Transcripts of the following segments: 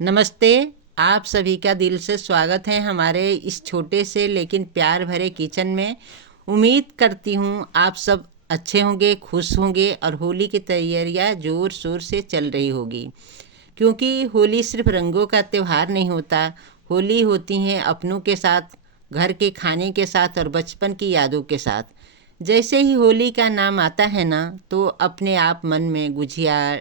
नमस्ते। आप सभी का दिल से स्वागत है हमारे इस छोटे से लेकिन प्यार भरे किचन में। उम्मीद करती हूँ आप सब अच्छे होंगे, खुश होंगे और होली की तैयारियाँ ज़ोर शोर से चल रही होगी, क्योंकि होली सिर्फ रंगों का त्यौहार नहीं होता। होली होती है अपनों के साथ, घर के खाने के साथ और बचपन की यादों के साथ। जैसे ही होली का नाम आता है ना, तो अपने आप मन में गुझिया,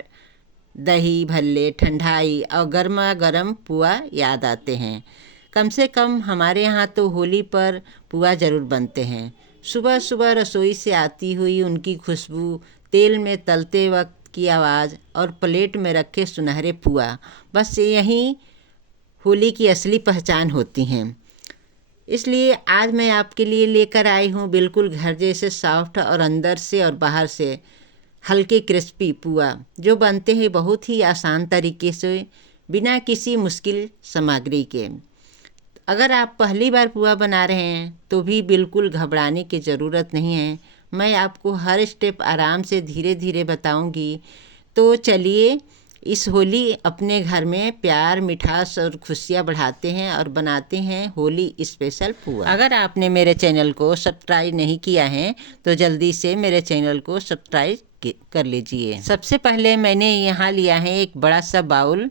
दही भल्ले, ठंडाई और गर्मा गर्म पुआ याद आते हैं। कम से कम हमारे यहाँ तो होली पर पुआ ज़रूर बनते हैं। सुबह सुबह रसोई से आती हुई उनकी खुशबू, तेल में तलते वक्त की आवाज़ और प्लेट में रखे सुनहरे पुआ, बस यही होली की असली पहचान होती हैं। इसलिए आज मैं आपके लिए लेकर आई हूँ बिल्कुल घर जैसे सॉफ्ट और अंदर से और बाहर से हल्के क्रिस्पी पुआ, जो बनते हैं बहुत ही आसान तरीके से, बिना किसी मुश्किल सामग्री के। अगर आप पहली बार पुआ बना रहे हैं तो भी बिल्कुल घबराने की ज़रूरत नहीं है। मैं आपको हर स्टेप आराम से धीरे धीरे बताऊंगी। तो चलिए, इस होली अपने घर में प्यार, मिठास और खुशियाँ बढ़ाते हैं और बनाते हैं होली स्पेशल पुआ। अगर आपने मेरे चैनल को सब्सक्राइब नहीं किया है तो जल्दी से मेरे चैनल को सब्सक्राइब कर लीजिए। सबसे पहले मैंने यहाँ लिया है एक बड़ा सा बाउल।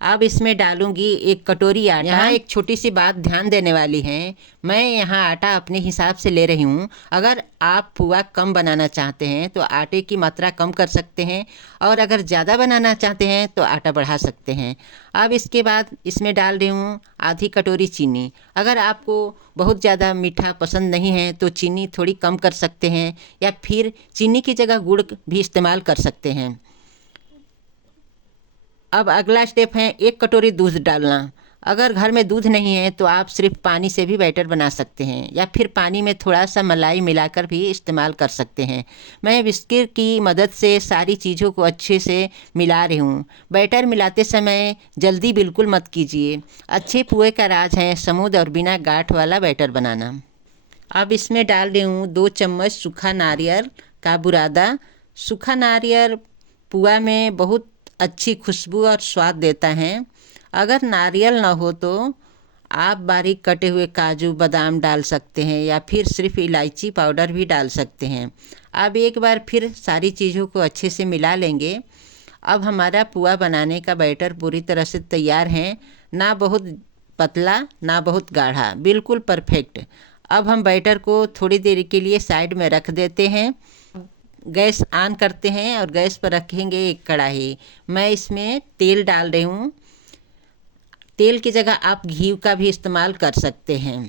अब इसमें डालूंगी एक कटोरी आटा। यहाँ एक छोटी सी बात ध्यान देने वाली है, मैं यहाँ आटा अपने हिसाब से ले रही हूँ। अगर आप पुआ कम बनाना चाहते हैं तो आटे की मात्रा कम कर सकते हैं, और अगर ज़्यादा बनाना चाहते हैं तो आटा बढ़ा सकते हैं। अब इसके बाद इसमें डाल रही हूँ आधी कटोरी चीनी। अगर आपको बहुत ज़्यादा मीठा पसंद नहीं है तो चीनी थोड़ी कम कर सकते हैं, या फिर चीनी की जगह गुड़ भी इस्तेमाल कर सकते हैं। अब अगला स्टेप है एक कटोरी दूध डालना। अगर घर में दूध नहीं है तो आप सिर्फ पानी से भी बैटर बना सकते हैं, या फिर पानी में थोड़ा सा मलाई मिलाकर भी इस्तेमाल कर सकते हैं। मैं विस्कर की मदद से सारी चीज़ों को अच्छे से मिला रही हूँ। बैटर मिलाते समय जल्दी बिल्कुल मत कीजिए। अच्छे पुए का राज है स्मूथ और बिना गांठ वाला बैटर बनाना। अब इसमें डाल रही हूँ 2 चम्मच सूखा नारियल का बुरादा। सूखा नारियल पुआ में बहुत अच्छी खुशबू और स्वाद देता है। अगर नारियल ना हो तो आप बारीक कटे हुए काजू बादाम डाल सकते हैं, या फिर सिर्फ इलायची पाउडर भी डाल सकते हैं। अब एक बार फिर सारी चीज़ों को अच्छे से मिला लेंगे। अब हमारा पुआ बनाने का बैटर पूरी तरह से तैयार है, ना बहुत पतला ना बहुत गाढ़ा, बिल्कुल परफेक्ट। अब हम बैटर को थोड़ी देर के लिए साइड में रख देते हैं। गैस ऑन करते हैं और गैस पर रखेंगे एक कढ़ाई। मैं इसमें तेल डाल रही हूँ। तेल की जगह आप घी का भी इस्तेमाल कर सकते हैं।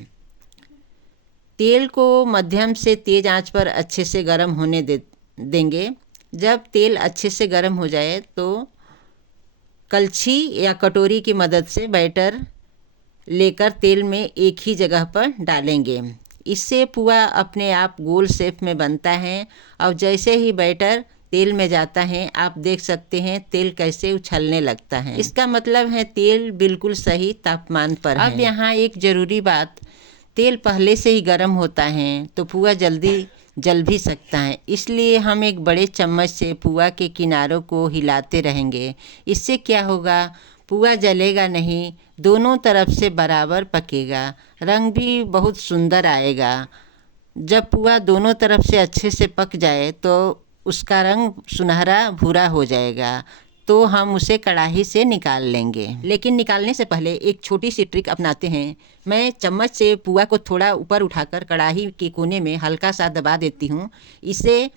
तेल को मध्यम से तेज़ आंच पर अच्छे से गर्म होने देंगे। जब तेल अच्छे से गर्म हो जाए तो कलछी या कटोरी की मदद से बैटर लेकर तेल में एक ही जगह पर डालेंगे। इससे पुआ अपने आप गोल शेप में बनता है, और जैसे ही बैटर तेल में जाता है आप देख सकते हैं तेल कैसे उछलने लगता है। इसका मतलब है तेल बिल्कुल सही तापमान पर है। अब यहाँ एक ज़रूरी बात, तेल पहले से ही गर्म होता है तो पुआ जल्दी जल भी सकता है। इसलिए हम एक बड़े चम्मच से पुआ के किनारों को हिलाते रहेंगे। इससे क्या होगा, पुआ जलेगा नहीं, दोनों तरफ से बराबर पकेगा, रंग भी बहुत सुंदर आएगा। जब पुआ दोनों तरफ से अच्छे से पक जाए तो उसका रंग सुनहरा भूरा हो जाएगा, तो हम उसे कढ़ाई से निकाल लेंगे। लेकिन निकालने से पहले एक छोटी सी ट्रिक अपनाते हैं। मैं चम्मच से पुआ को थोड़ा ऊपर उठाकर कढ़ाई के कोने में हल्का सा दबा देती हूँ। इससे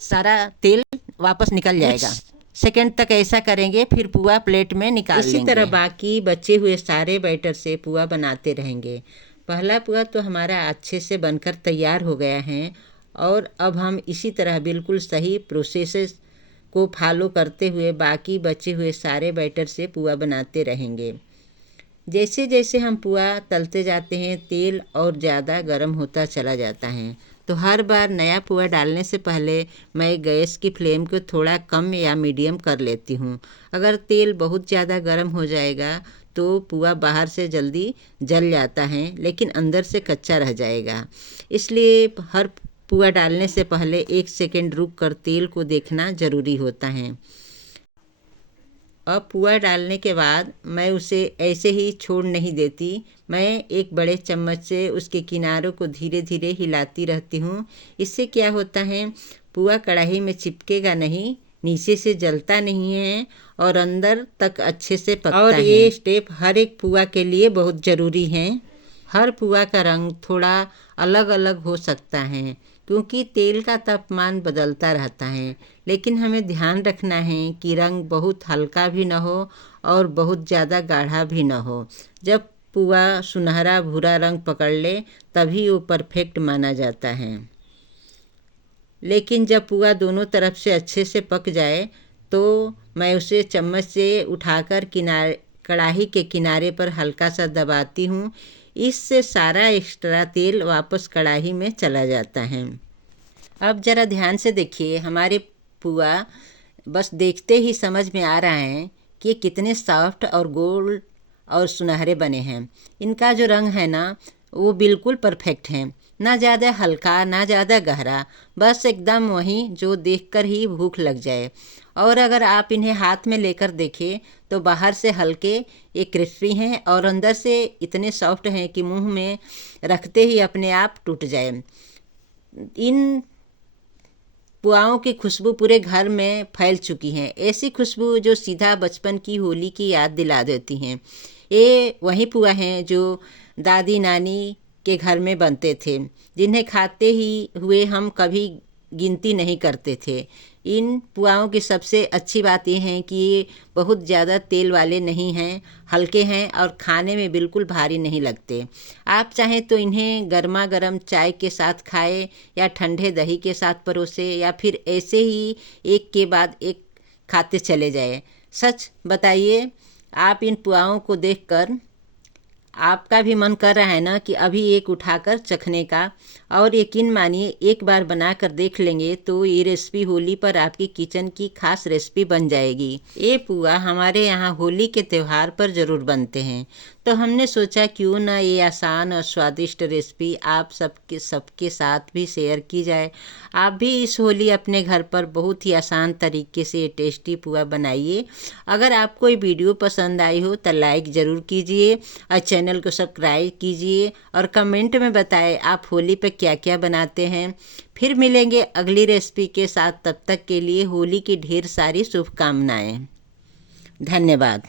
सारा तेल वापस निकल जाएगा। सेकंड तक ऐसा करेंगे, फिर पुआ प्लेट में निकाल लेंगे। इसी तरह बाकी बचे हुए सारे बैटर से पुआ बनाते रहेंगे। पहला पुआ तो हमारा अच्छे से बनकर तैयार हो गया है, और अब हम इसी तरह बिल्कुल सही प्रोसेस को फॉलो करते हुए बाकी बचे हुए सारे बैटर से पुआ बनाते रहेंगे। जैसे जैसे हम पुआ तलते जाते हैं तेल और ज़्यादा गर्म होता चला जाता है। तो हर बार नया पुआ डालने से पहले मैं गैस की फ्लेम को थोड़ा कम या मीडियम कर लेती हूँ। अगर तेल बहुत ज़्यादा गर्म हो जाएगा तो पुआ बाहर से जल्दी जल जाता है, लेकिन अंदर से कच्चा रह जाएगा। इसलिए हर पुआ डालने से पहले 1 सेकंड रुक कर तेल को देखना ज़रूरी होता है। अब पुआ डालने के बाद मैं उसे ऐसे ही छोड़ नहीं देती। मैं एक बड़े चम्मच से उसके किनारों को धीरे धीरे हिलाती रहती हूँ। इससे क्या होता है, पुआ कढ़ाई में चिपकेगा नहीं, नीचे से जलता नहीं है और अंदर तक अच्छे से पकता है। और ये स्टेप हर एक पुआ के लिए बहुत ज़रूरी है। हर पुआ का रंग थोड़ा अलग अलग हो सकता है क्योंकि तेल का तापमान बदलता रहता है, लेकिन हमें ध्यान रखना है कि रंग बहुत हल्का भी न हो और बहुत ज़्यादा गाढ़ा भी न हो। जब पुआ सुनहरा भूरा रंग पकड़ ले तभी वो परफेक्ट माना जाता है। लेकिन जब पुआ दोनों तरफ से अच्छे से पक जाए तो मैं उसे चम्मच से उठाकर किनारे कढ़ाई के किनारे पर हल्का सा दबाती हूँ। इससे सारा एक्स्ट्रा तेल वापस कढ़ाई में चला जाता है। अब ज़रा ध्यान से देखिए, हमारे पुआ बस देखते ही समझ में आ रहा है कि ये कितने सॉफ्ट और गोल्ड और सुनहरे बने हैं। इनका जो रंग है ना, वो बिल्कुल परफेक्ट है, ना ज़्यादा हल्का ना ज़्यादा गहरा, बस एकदम वही जो देखकर ही भूख लग जाए। और अगर आप इन्हें हाथ में लेकर देखें तो बाहर से हल्के ये क्रिस्पी हैं और अंदर से इतने सॉफ्ट हैं कि मुंह में रखते ही अपने आप टूट जाए। इन पुआओं की खुशबू पूरे घर में फैल चुकी है, ऐसी खुशबू जो सीधा बचपन की होली की याद दिला देती हैं। ये वही पुआ हैं जो दादी नानी के घर में बनते थे, जिन्हें खाते ही हुए हम कभी गिनती नहीं करते थे। इन पुआओं की सबसे अच्छी बात यह है कि ये बहुत ज़्यादा तेल वाले नहीं हैं, हल्के हैं और खाने में बिल्कुल भारी नहीं लगते। आप चाहें तो इन्हें गर्मा गर्म चाय के साथ खाएं या ठंडे दही के साथ परोसे या फिर ऐसे ही एक के बाद एक खाते चले जाएं। सच बताइए, आप इन पुआओं को देखकर आपका भी मन कर रहा है ना कि अभी एक उठाकर चखने का। और यकीन मानिए, एक बार बनाकर देख लेंगे तो ये रेसिपी होली पर आपकी किचन की खास रेसिपी बन जाएगी। ये पुआ हमारे यहाँ होली के त्यौहार पर ज़रूर बनते हैं, तो हमने सोचा क्यों ना ये आसान और स्वादिष्ट रेसिपी आप सबके साथ भी शेयर की जाए। आप भी इस होली अपने घर पर बहुत ही आसान तरीके से टेस्टी पुआ बनाइए। अगर आपको ये वीडियो पसंद आई हो तो लाइक ज़रूर कीजिए और चैनल को सब्सक्राइब कीजिए और कमेंट में बताएं आप होली पे क्या क्या बनाते हैं। फिर मिलेंगे अगली रेसिपी के साथ, तब तक के लिए होली की ढेर सारी शुभकामनाएं। धन्यवाद।